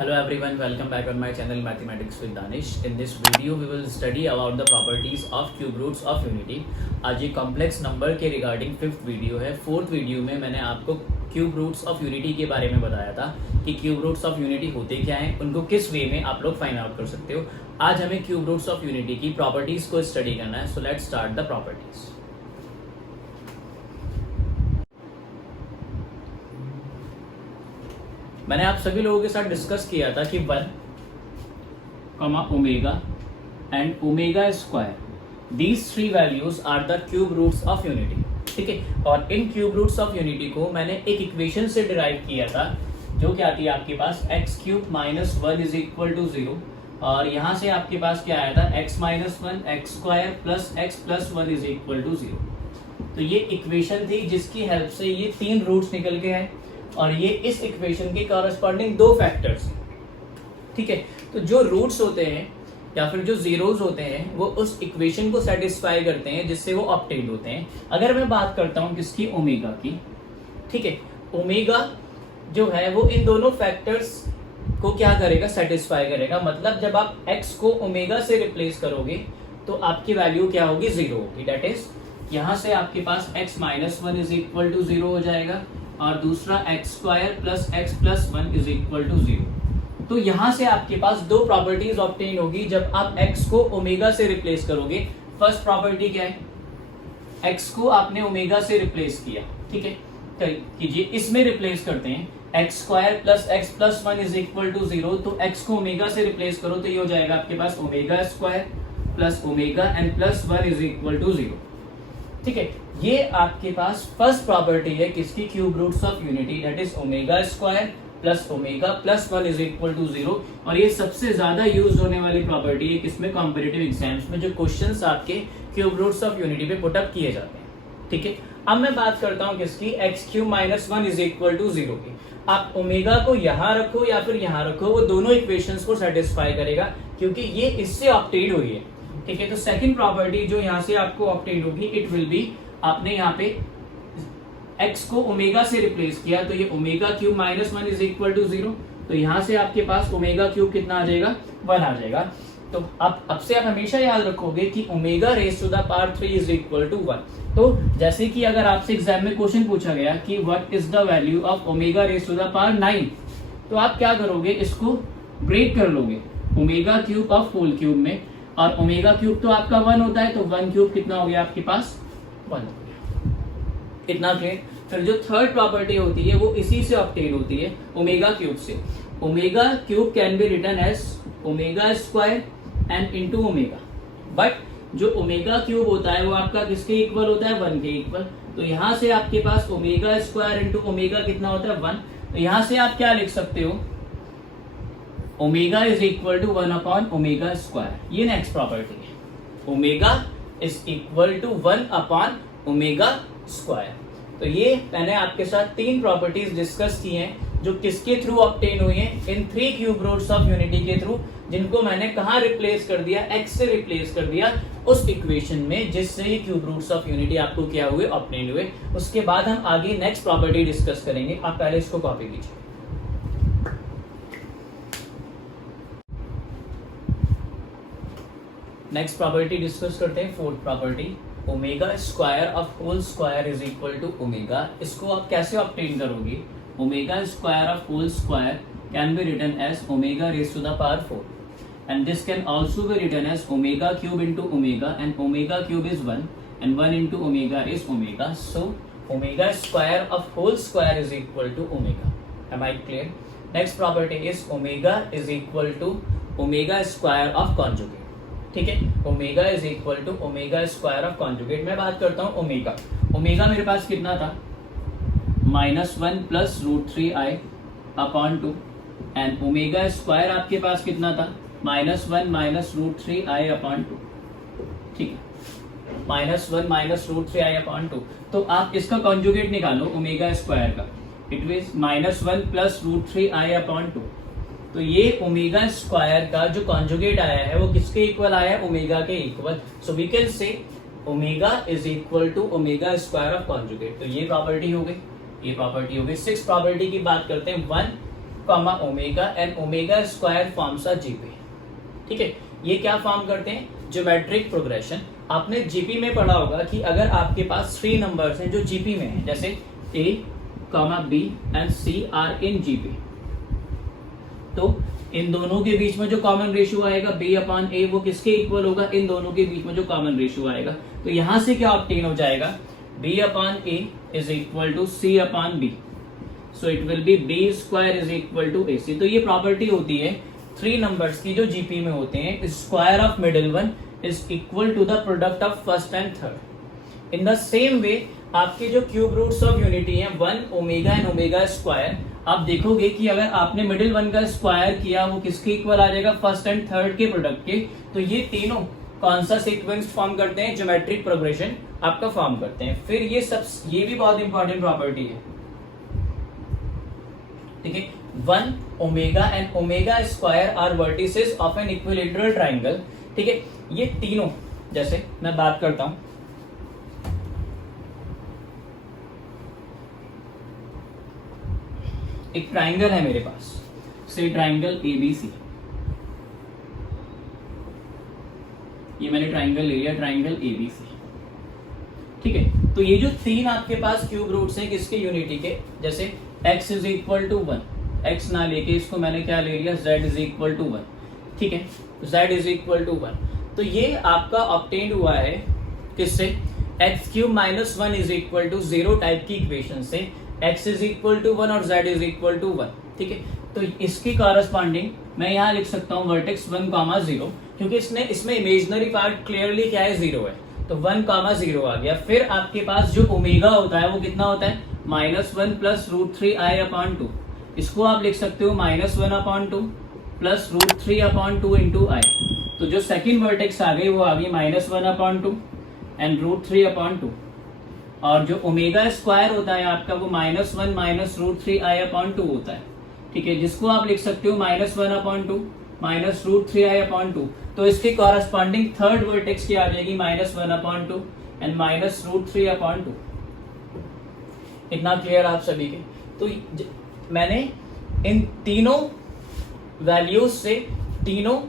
Hello everyone, welcome back on my channel Mathematics with Danish. In this video we will study about the properties of cube roots of unity. आज ये complex number के regarding fifth video है. Fourth video में मैंने आपको cube roots of unity के बारे में बताया था कि क्यूब रूट्स ऑफ यूनिटी होते क्या हैं, उनको किस वे में आप लोग फाइंड आउट कर सकते हो. आज हमें क्यूब रूट्स ऑफ यूनिटी की प्रॉपर्टीज को स्टडी करना है. So let's start the properties. मैंने आप सभी लोगों के साथ डिस्कस किया था कि 1, omega and omega square, these three values are the cube roots of unity. ठीक है, और इन क्यूब रूट्स ऑफ यूनिटी को मैंने एक इक्वेशन से डिराइव किया था जो क्या थी आपके पास x cube minus 1 is equal to 0, और यहाँ से आपके पास क्या आया था x minus 1 x square plus x plus 1 is equal to 0. तो ये इक्वेशन थी जिसकी हेल्प से ये तीन रूट्स निकल के आए और ये इस इक्वेशन के कॉरस्पॉन्डिंग दो फैक्टर्स. ठीक है, तो जो रूट्स होते हैं या फिर जो जीरोस होते हैं वो उस इक्वेशन को सेटिस्फाई करते हैं जिससे वो ऑब्टेन्ड होते हैं. अगर मैं बात करता हूं किसकी, ओमेगा की. ठीक है, ओमेगा जो है वो इन दोनों फैक्टर्स को क्या करेगा, सेटिस्फाई करेगा. मतलब जब आप x को ओमेगा से रिप्लेस करोगे तो आपकी वैल्यू क्या होगी, 0 होगी. दैट इज यहां से आपके पास x minus 1 is equal to 0 हो जाएगा और दूसरा x square plus x plus 1 is equal to 0. तो यहां से आपके पास दो प्रॉपर्टीज ऑब्टेन होगी जब आप x को ओमेगा से रिप्लेस करोगे. फर्स्ट प्रॉपर्टी क्या है, x को आपने ओमेगा से रिप्लेस किया. ठीक है, कीजिए, इसमें रिप्लेस करते हैं. X square plus x plus 1 is equal to 0. तो x को ओमेगा से रिप्लेस करो तो ये हो जाएगा आपके पास omega square plus omega and plus 1 is equal to 0. ठीक है, ये आपके पास फर्स्ट प्रॉपर्टी है किसकी, cube roots of unity. That is omega square plus omega plus 1 is equal to 0. और ये सबसे ज्यादा यूज होने वाली प्रॉपर्टी है किसमें, कॉम्पिटिटिव एग्जाम्स में, जो क्वेश्चंस आपके क्यूब रूट्स ऑफ यूनिटी पे पुटअप किए जाते हैं. ठीक है, अब मैं बात करता हूं किसकी, x cube minus 1 is equal to 0 की. आप ओमेगा को यहां रखो या फिर यहां रखो, वो दोनों इक्वेशंस को सेटिस्फाई करेगा क्योंकि ये इससे ऑब्टेन हुई है. ठीक है, तो सेकंड प्रॉपर्टी जो यहां से आपको ऑब्टेन होगी, इट विल बी, आपने यहाँ पे x को ओमेगा से रिप्लेस किया तो ये omega cube minus 1 is equal to 0. तो यहाँ से आपके पास ओमेगा क्यूब कितना आ जाएगा, 1 आ जाएगा. तो अब से आप हमेशा याद रखोगे कि omega raise to the power 3 is equal to 1. तो जैसे कि अगर आपसे एग्जाम में क्वेश्चन पूछा गया कि what is the value of omega raise to the power 9, तो आप क्या करोगे, इसको ब्रेक कर लोगे omega cube of whole cube में, और ओमेगा क्यूब तो आपका 1 होता है, तो 1 क्यूब कितना हो गया आपके पास, 1 हो गया. इतना क्लियर. फिर जो थर्ड प्रॉपर्टी होती है वो इसी से ऑब्टेन होती है, ओमेगा क्यूब से. Omega cube can be written as omega square and into omega, but जो ओमेगा क्यूब होता है वो आपका किसके इक्वल होता है, 1 के इक्वल. तो यहां से आपके पास ओमेगा स्क्वायर इंटू ओमेगा कितना होता है, 1. तो यहां से आप क्या लिख सकते हो, omega is equal to 1 upon omega square. ये नेक्स्ट प्रॉपर्टी है, omega is equal to 1 upon omega square. तो ये मैंने आपके साथ तीन प्रॉपर्टीज डिस्कस की हैं जो किसके थ्रू ऑब्टेन हुई हैं, इन three cube roots of unity के थ्रू, जिनको मैंने कहाँ रिप्लेस कर दिया, x से रिप्लेस कर दिया उस इक्वेशन में जिससे ये क्यूब रूट्स ऑफ यूनिटी आपको क्या हुए, ऑब्टेन हुए. उसके बाद हम आगे नेक्स्ट प्रॉपर्टी डिस्कस करेंगे. आप पहले इसको कॉपी कीजिए. नेक्स्ट प्रॉपर्टी डिस्कस करते हैं, fourth property, omega square of whole square is equal to omega. इसको आप कैसे ऑब्टेन करोगे, omega square of whole square can be written as omega raise to the power 4, and this can also be written as omega cube into omega, and omega cube is 1 and 1 into omega is omega. So omega square of whole square is equal to omega. Am I clear? Next property is omega is equal to omega square of conjugate. ठीक है, omega is equal to omega square of conjugate. मैं बात करता हूँ omega. Omega मेरे पास कितना था, -1 plus √3i upon 2, and omega square आपके पास कितना था, -1 माइनस √3i अपॉन 2. ठीक है, -1 माइनस √3i अपॉन 2. तो आप इसका कॉन्जुगेट निकालो ओमेगा स्क्वायर का, it is -1 plus √3i upon 2. तो ये ओमेगा स्क्वायर का जो कॉन्जुगेट आया है वो किसके इक्वल आया है, ओमेगा के equal. So we can say omega is equal to omega square of conjugate. तो ये प्रॉपर्टी हो गई, ये प्रॉपर्टी हो गई. सिक्स प्रॉपर्टी की बात करते हैं, 1 comma omega and omega square forms a GP. ठीक है, ये क्या फॉर्म करते हैं? Geometric progression. आपने जीपी में पढ़ा होगा कि अगर आपके पास 3 नंबर्स हैं जो जीपी में हैं, जैसे a, b and c are in GP, तो इन दोनों के बीच में जो कॉमन रेशियो आएगा b अपॉन a, वो किसके इक्वल होगा? इन दोनों के बीच में जो कॉमन रेशियो आएगा। तो यहां से क्या ऑब्टेन हो जाएगा? b upon a is equal to c upon b, so it will be b square is equal to ac। तो ये प्रॉपर्टी होती है 3 नंबर्स की जो जीपी में होते हैं, square of middle one is equal to the product of first and third. In the same way आपके जो क्यूब रूट्स ऑफ यूनिटी हैं 1 ओमेगा एंड ओमेगा स्क्वायर, आप देखोगे कि अगर आपने मिडिल वन का स्क्वायर किया वो किसके इक्वल आ जाएगा? फर्स्ट एंड थर्ड के प्रोडक्ट के। तो ये तीनों कौन सा सीक्वेंस फॉर्म करते हैं? ज्योमेट्रिक प्रोग्रेशन आपका फॉर्म करते हैं। फिर ये भी बहुत इंपॉर्टेंट प्रॉपर्टी है, ठीक है। 1 omega and omega square are vertices of an equilateral triangle. ठीक है, ये तीनों, जैसे मैं बात करता हूं, एक ट्राइंगल है मेरे पास, से ट्राइंगल एबीसी, ये मैंने ट्राइंगल ले लिया, ट्राइंगल एबीसी। ठीक है, तो ये जो 3 आपके पास क्यूब रूट्स हैं किसके? यूनिटी के। जैसे x is equal to 1, x ना लेके इसको मैंने क्या ले लिया? z is equal to 1। ठीक है, z इज इक्वल टू 1। तो ये आपका ऑब्टेन्ड हुआ है किससे? X cube minus 1 is equal to 0 type की इक्वेशन से, x इज इक्वल टू 1 और z इज इक्वल टू 1। ठीक है, तो इसकी कॉरस्पॉन्डिंग मैं यहाँ लिख सकता हूँ वर्टेक्स 1, 0, क्योंकि इसमें इमेजिनरी पार्ट क्लियरली क्या है? 0 है, तो 1, 0 आ गया। फिर आपके पास जो ओमेगा होता है वो कितना होता है? -1 प्लस √3i/2। इसको आप लिख सकते हो -1/2 प्लस √3/2 इंटू आई। तो जो सेकेंड वर्टेक्स आ गई वो आ गई -1/2 एंड √3/2, और जो ओमेगा स्क्वायर होता है आपका वो -1 माइनस √3i/2 होता है। ठीक है, जिसको आप लिख सकते हो -1/2 माइनस √3i/2। तो इसकी कॉरस्पॉन्डिंग थर्ड वर्टेक्स की आ जाएगी -1/2 एंड माइनस √3/2। इतना क्लियर आप सभी के? तो मैंने इन तीनों वैल्यूज से, तीनों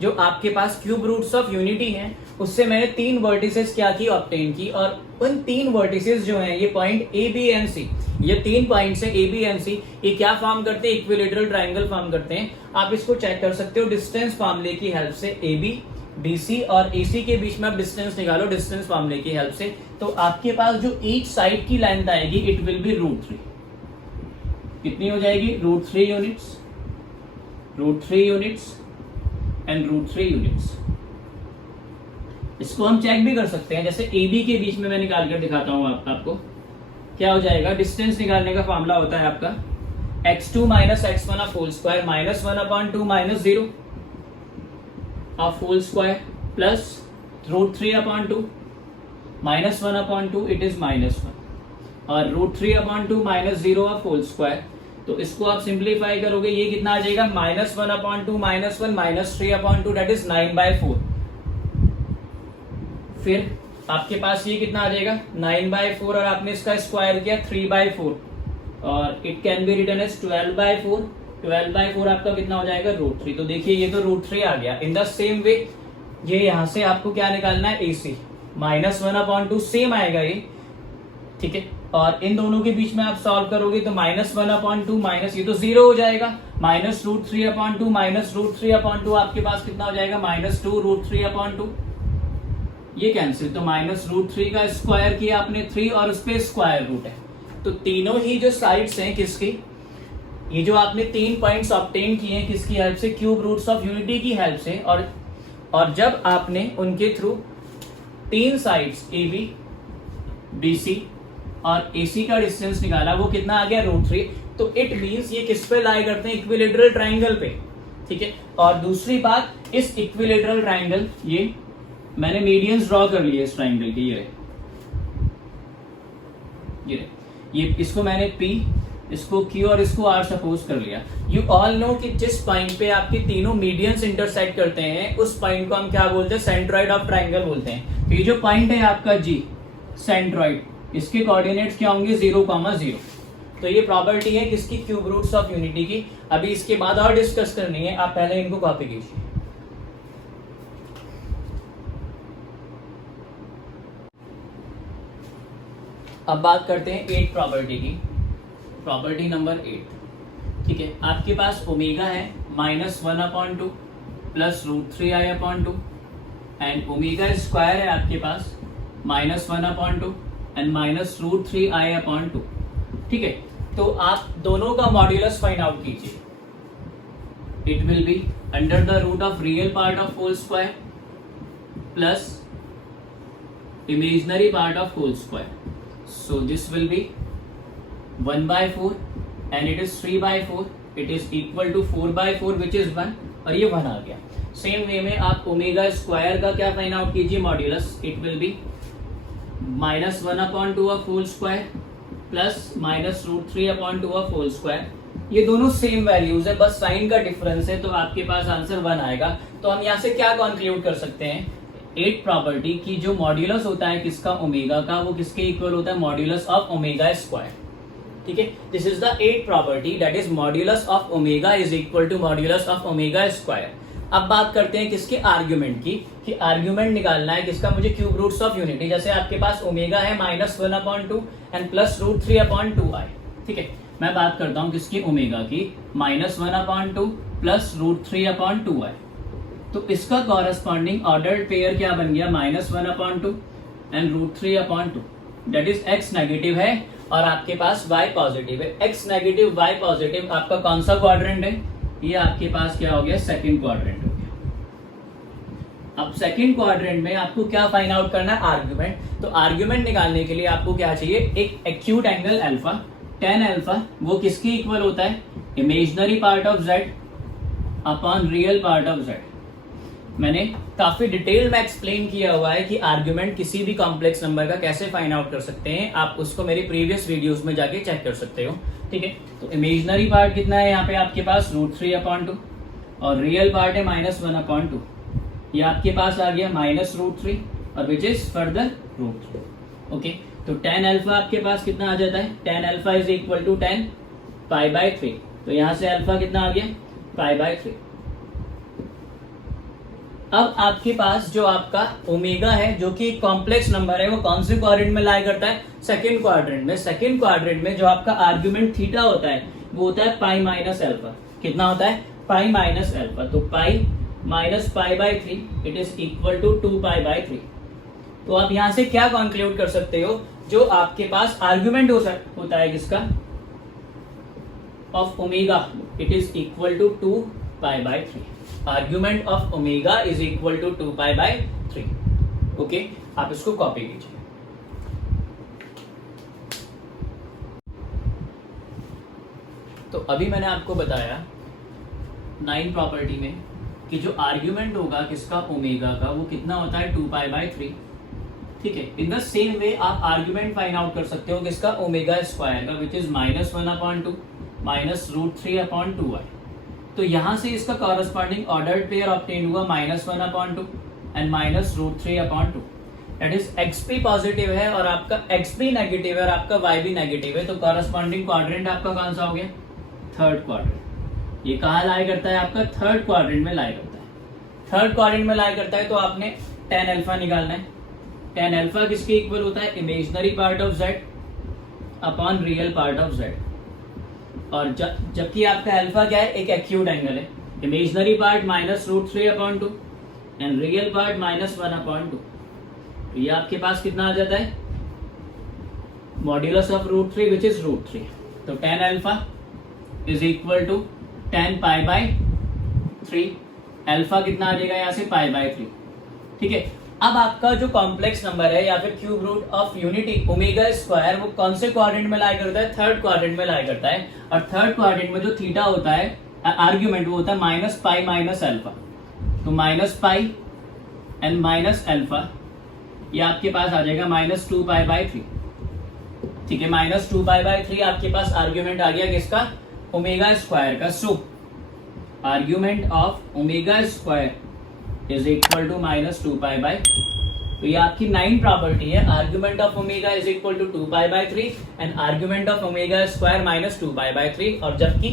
जो आपके पास क्यूब रूट्स ऑफ यूनिटी हैं, उससे मैंने 3 वर्टिसेस क्या की? ऑब्टेन की। और उन 3 वर्टिसेस जो हैं, ये पॉइंट ए बी एंड सी, ये 3 पॉइंट्स हैं ए बी एंड सी, ये क्या फॉर्म करते हैं? इक्विलेटरल ट्राइंगल फॉर्म करते हैं। आप इसको चेक कर सकते हो डिस्टेंस फार्मूले की हेल्प से। ए बी, बी सी और ए सी के बीच में आप डिस्टेंस निकालो डिस्टेंस फार्मूले की हेल्प से, तो आपके पास जो ईच साइड की लेंथ आएगी इट विल बी √3। कितनी हो जाएगी? √3 यूनिट्स, √3 यूनिट्स एंड √3 यूनिट्स। इसको हम चेक भी कर सकते हैं, जैसे ए बी के बीच में मैं निकाल कर दिखाता हूं आपको क्या हो जाएगा। डिस्टेंस निकालने का फॉर्मूला होता है आपका x2 minus x1 of whole square -1/2 minus 0 of whole square plus √3/2 -1/2 it is -1 और √3/2 माइनस 0 ऑफ होल स्क्वायर। तो इसको आप सिंप्लीफाई करोगे, ये कितना आ जाएगा? -1/2 -1 माइनस 3/2 दैट इज 9/4। फिर आपके पास ये कितना आ जाएगा? 9/4 और आपने इसका स्क्वायर किया 3/4 और it can be written as 12/4। 12/4 आपका कितना हो जाएगा? √3। तो देखिए ये तो √3 आ गया। इन द सेम वे ये यहां से आपको क्या निकालना है? AC -1/2 सेम आएगा ये। ठीक है, और इन दोनों के बीच में आप सॉल्व करोगे तो -1/2 माइनस ये तो 0 हो जाएगा, माइनस √3/2 माइनस √3/2 आपके पास कितना हो जाएगा? -2 √3/2। ये कैंसिल, तो -√3 का स्क्वायर किया आपने 3 और उस पे स्क्वायर रूट है। तो तीनों ही जो साइड्स हैं किसकी, ये जो आपने 3 पॉइंट्स ऑब्टेन किए हैं किसकी हेल्प से? क्यूब रूट्स ऑफ यूनिटी की हेल्प से। और जब आपने उनके through 3 sides A B, B C और ए सी का डिस्टेंस निकाला, वो कितना आ गया? √3। तो इट मीन्स ये किस पे लाई करते हैं? इक्विलेटरल ट्राइंगल पे। ठीक है, और दूसरी बात, इस इक्विलेटरल ट्राइंगल, ये मैंने मीडियंस ड्रॉ कर लिए इस ट्राइंगल के, ये इसको मैंने P, इसको Q और इसको R सपोज कर लिया। यू ऑल नो कि जिस पॉइंट पे आपके तीनों मीडियंस इंटरसेक्ट करते हैं उस पॉइंट को हम क्या बोलते हैं? सेंट्रॉइड ऑफ ट्राइंगल बोलते हैं। तो ये जो पॉइंट है आपका G, सेंट्रॉइड, इसके कोऑर्डिनेट्स क्या होंगे? 0, 0। तो ये प्रॉपर्टी है किसकी, क्यूब रूट्स ऑफ यूनिटी की। अभी इसके बाद और डिस्कस करनी है, आप पहले इनको कॉपी कीजिए। अब बात करते हैं 8 प्रॉपर्टी की, प्रॉपर्टी नंबर 8। ठीक है, आपके पास ओमेगा है -1/2 plus √3i/2 and omega square है आपके पास -1/2 एंड -√3i/2। ठीक है, तो आप दोनों का मॉड्यूलस फाइंड आउट कीजिए। It will be under the root of real part of whole square plus imaginary part of whole square. So this will be 1/4 and it is 3/4. It is equal to 4/4 which is 1 और ये 1 आ गया। Same way में आप omega square का क्या find out कीजिए, modulus. It will be -1/2 of whole square plus -√3/2 of whole square. ये दोनों सेम वैल्यूज है, बस साइन का डिफरेंस है, तो आपके पास आंसर 1 आएगा। तो हम यहाँ से क्या कंक्लूड कर सकते हैं, 8 प्रॉपर्टी की जो मॉड्यूलस होता है किसका, ओमेगा का, वो किसके इक्वल होता है, मॉड्यूलस ऑफ ओमेगा स्क्वायर। ठीक है, this is the 8 property that is modulus of omega is equal to modulus of omega square. अब बात करते हैं किसके, आर्ग्यूमेंट की, कि आर्ग्यूमेंट निकालना है किसका, मुझे क्यूब रूट्स ऑफ यूनिटी। जैसे आपके पास ओमेगा है -1/2 एंड प्लस √3/2i। ठीक है, मैं बात करता हूं किसकी, ओमेगा की, -1/2 प्लस √3/2i। तो इसका कॉरेस्पॉन्डिंग ऑर्डर्ड पेयर क्या बन गया, -1/2 and √3/2। That is x negative है और आपके पास y पॉजिटिव है। x नेगेटिव y पॉजिटिव आपका कौन सा क्वाड्रेंट है, ये आपके पास क्या हो गया, सेकंड क्वाड्रेंट हो गया। अब सेकंड क्वाड्रेंट में आपको क्या फाइंड आउट करना है, आर्ग्यूमेंट। तो आर्ग्यूमेंट निकालने के लिए आपको क्या चाहिए, एक acute angle alpha, tan alpha, वो किसके इक्वल होता है, imaginary part of z upon real part of z। मैंने काफी डिटेल में एक्सप्लेन किया हुआ है कि आर्ग्यूमेंट किसी भी कॉम्प्लेक्स नंबर का कैसे फाइंड आउट कर सकते हैं, आप उसको मेरी प्रीवियस वीडियोस में जाके चेक कर सकते हो। ठीक है, तो इमेजिनरी पार्ट कितना है यहाँ पे आपके पास, √3/2 और रियल पार्ट है -1/2। ये आपके पास आ गया -√3 और विच इज फर्दर √3। ओके, तो tan अल्फा आपके पास कितना आ जाता है, tan alpha is equal to tan π/3। तो यहाँ से अल्फा कितना आ गया, π/3। अब आपके पास जो आपका ओमेगा है जो कि कॉम्प्लेक्स नंबर है, वो कौन से क्वाड्रेंट में लाई करता है, सेकंड क्वाड्रेंट में। सेकंड क्वाड्रेंट में जो आपका आर्ग्यूमेंट थीटा होता है वो होता है π-α। कितना होता है, π-α। तो π - π/3 इट इज इक्वल टू 2π/3। तो आप यहां से क्या कंक्लूड कर सकते हो, जो आपके पास आर्ग्यूमेंट होता है किसका, of omega, it is equal to 2π/3। Argument of omega is equal to 2π/3। Okay, आप इसको कॉपी कीजिए। तो अभी मैंने आपको बताया 9 प्रॉपर्टी में कि जो आर्ग्यूमेंट होगा किसका, ओमेगा का, वो कितना होता है, 2π/3। ठीक है, इन द सेम वे आप आर्ग्यूमेंट फाइंड आउट कर सकते हो किसका, ओमेगा स्क्वायर का, विच इज -1/2 -√3/2i। तो यहां से इसका कॉरेस्पॉन्डिंग ऑर्डर्ड पेयर ऑब्टेन हुआ -1/2 and -√3/2। That is xp positive है और आपका xp नेगेटिव है और आपका y भी नेगेटिव है। तो कॉरेस्पॉन्डिंग क्वाड्रेंट आपका कौन सा हो गया, थर्ड क्वाड्रेंट। ये कहाँ लाई करता है, आपका थर्ड क्वाड्रेंट में लाई करता है। थर्ड क्वाड्रेंट में लाई करता है तो आपने tan अल्फा निकालना है। tan अल्फा किसके इक्वल होता है, imaginary part of z upon real part of z। और जबकि आपका अल्फा क्या है, एक एक्यूट एंगल है। Imaginary part -√3/2 and real part -1/2। तो ये आपके पास कितना आ जाता है, मॉड्यूलस ऑफ √3 विच इज √3। तो tan alpha is equal to tan π/3। Alpha कितना आ जाएगा यहाँ से, π/3। ठीक है, अब आपका जो कॉम्प्लेक्स नंबर है या फिर cube root of unity omega square, वो कौन से क्वाड्रेंट में लाई करता है, थर्ड क्वाड्रेंट में लाई करता है। और थर्ड क्वाड्रेंट में जो थीटा होता है, आर्ग्यूमेंट, वो होता है -π - अल्फा। तो -π एंड -अल्फा, ये आपके पास आ जाएगा -2π/3। ठीक है, -2π/3 आपके पास आर्ग्यूमेंट आ गया किसका, ओमेगा स्क्वायर का। So argument of omega square is equal to -2π/3। तो ये आपकी 9 प्रॉपर्टी है, argument of omega is equal to 2π/3 and argument of omega square minus 2π/3। और जबकि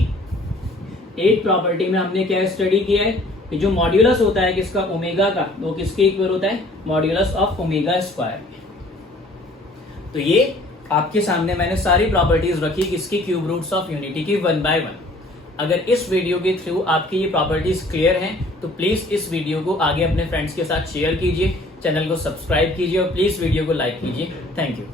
8 प्रॉपर्टी में हमने क्या स्टडी किया है कि जो मॉड्यूलस होता है किसका, ओमेगा का, वो किसके इक्वल होता है, मॉड्यूलस ऑफ ओमेगा स्क्वायर। तो ये आपके सामने मैंने सारी प्रॉपर्टीज रखी किसकी, क्यूब रूट्स ऑफ यूनिटी की 1 by 1। अगर इस वीडियो के थ्रू आपकी ये प्रॉपर्टीज क्लियर हैं तो प्लीज इस वीडियो को आगे अपने फ्रेंड्स के साथ शेयर कीजिए, चैनल को सब्सक्राइब कीजिए और प्लीज वीडियो को लाइक कीजिए। Thank you.